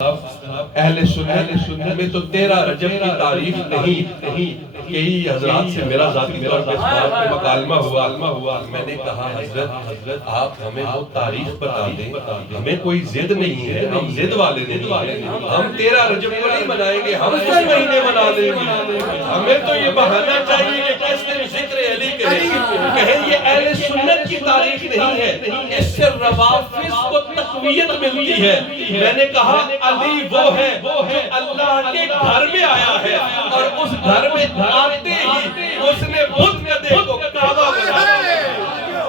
اہل سنت میں تو 13 رجب کی تاریخ نہیں کئی حضرات سے میرا ذاتی طور پر اس بات پر مکالمہ ہوا میں نے کہا حضرت آپ ہمیں وہ تاریخ بتا دیں، ہمیں کوئی ضد نہیں ہے، ہم ضد والے نہیں ہیں، ہم 13 رجب کو نہیں منائیں گے، ہم 2 مہینے منا لیں گے، ہمیں تو یہ بہانہ چاہیے کہ کیسے ذکر علی کہیں یہ اہل سنت کی تاریخ نہیں ہے، اس سے روافض کو تقویت ملتی ہے۔ میں نے کہا علی وہ ہے جو اللہ کے گھر میں آیا ہے اور اس گھر میں آتے ہی اس نے بت گدے کو کعبہ بنا دیا،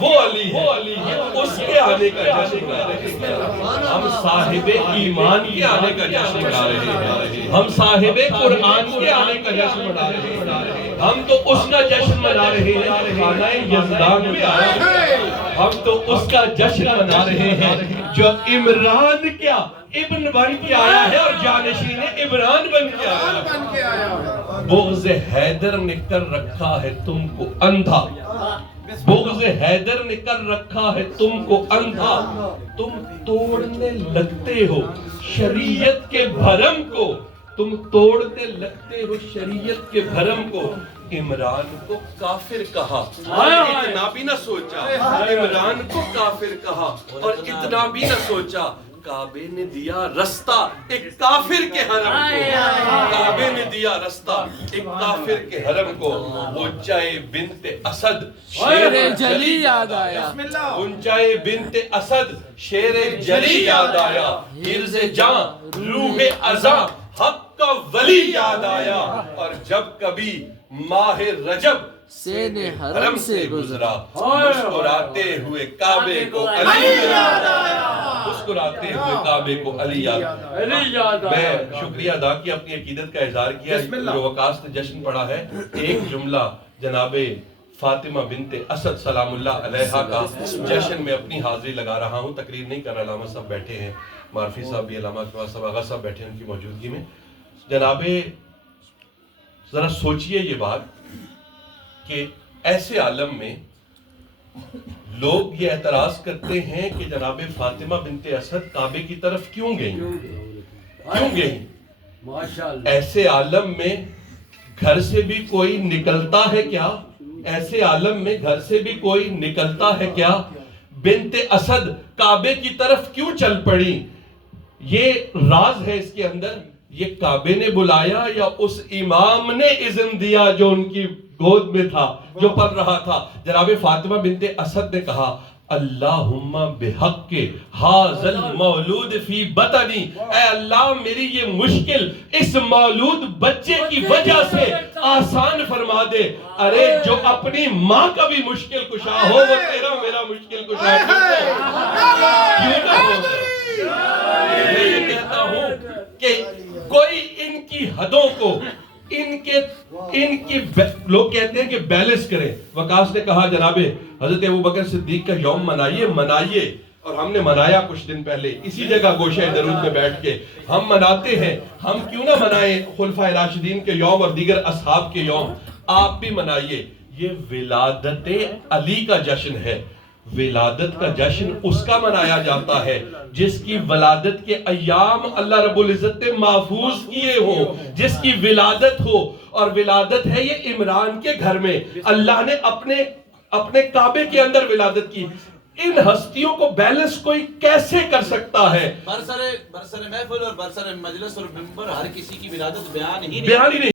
وہ علی ہے، اس کے آنے کا جشن منا رہے ہیں، ہم صاحب ایمان کے آنے کا جشن منا رہے ہیں، ہم صاحب قرآن کے آنے کا جشن منا رہے ہیں، ہم تو اس کا جشن منا رہے ہیں خانہ یزدان میں آیا ہے، ہم تو اس کا جشن منا رہے ہیں جو عمران کیا ابن بن کے آیا ہے اور جانشین عمران بن کے آیا۔ بغض حیدر نے کر رکھا ہے تم کو اندھا، بغض حیدر نے کر رکھا ہے تم کو اندھا، تم توڑنے لگتے ہو شریعت کے بھرم کو، تم توڑنے لگتے ہو شریعت کے بھرم کو۔ عمران کو کافر کہا، اتنا بھی نہ سوچا، عمران کو کافر کہا اور اتنا بھی نہ سوچا، کعبے نے دیا رستہ ایک کافر کے حرم کو، کعبے نے دیا رستہ ایک کافر کے حرم کو۔ انچائے بنت اسد شیر جلی یاد آیا، انچائے بنت اسد شیر جلی یاد آیا، حرز جان روح ازاں حق کا ولی یاد آیا، اور جب کبھی ماہ رجب سین حرم سے گزرا مسکراتے ہوئے کعبے کو علی یاد آیا، مسکراتے ہوئے کعبے کو علی یاد آیا۔ میں شکریہ ادا کیا، اپنی عقیدت کا اظہار کیا، جو وقاص نے جشن پڑھا ہے، ایک جملہ جناب فاطمہ بنت اسد سلام اللہ علیہا کا جشن میں اپنی حاضری لگا رہا ہوں، تقریر نہیں کر رہا، علامہ صاحب بیٹھے ہیں، معرفی صاحب بھی، علامہ اقبال صاحب، آغا صاحب بیٹھے ہیں ان کی موجودگی میں۔ جناب ذرا سوچئے یہ بات کہ ایسے عالم میں لوگ یہ اعتراض کرتے ہیں کہ جناب فاطمہ بنت اسد کعبے کی طرف کیوں گئیں؟ ایسے عالم میں گھر سے بھی کوئی نکلتا ہے کیا؟ ایسے عالم میں گھر سے بھی کوئی نکلتا ہے کیا؟ بنت اسد کعبے کی طرف کیوں چل پڑی؟ یہ راز ہے اس کے اندر، یہ کعبے نے بلایا یا اس امام نے اذن دیا جو ان کی گود میں تھا، جو پڑھ رہا تھا؟ جناب فاطمہ بنت اسد نے کہا اللہم بحق حاذل مولود فی بطنی، اے اللہ میری یہ مشکل اس مولود بچے کی وجہ سے آسان فرما دے۔ ارے جو اپنی ماں کا بھی مشکل کشا ہو وہ تیرا میرا مشکل کشا کیوں نہ ہو۔ میں یہ کہتا ہوں کہ کوئی ان کی حدوں کو ان کی لوگ کہتے ہیں کہ بیلنس کریں۔ وقاص نے کہا جناب حضرت ابوبکر صدیق کا یوم منائیے، اور ہم نے منایا کچھ دن پہلے اسی جگہ گوشہ درود میں بیٹھ کے، ہم مناتے ہیں، ہم کیوں نہ منائیں خلفائے راشدین کے یوم اور دیگر اصحاب کے یوم، آپ بھی منائیے۔ یہ ولادت علی کا جشن ہے، ولادت کا جشن اس کا منایا جاتا ہے جس کی ولادت کے ایام اللہ رب العزت نے محفوظ کیے ہوں، جس کی ولادت ہو، اور ولادت ہے یہ عمران کے گھر میں، اللہ نے اپنے کعبے کے اندر ولادت کی۔ ان ہستیوں کو بیلنس کوئی کیسے کر سکتا ہے؟ برسر محفل اور برسر مجلس اور منبر ہر کسی کی ولادت بیان ہی نہیں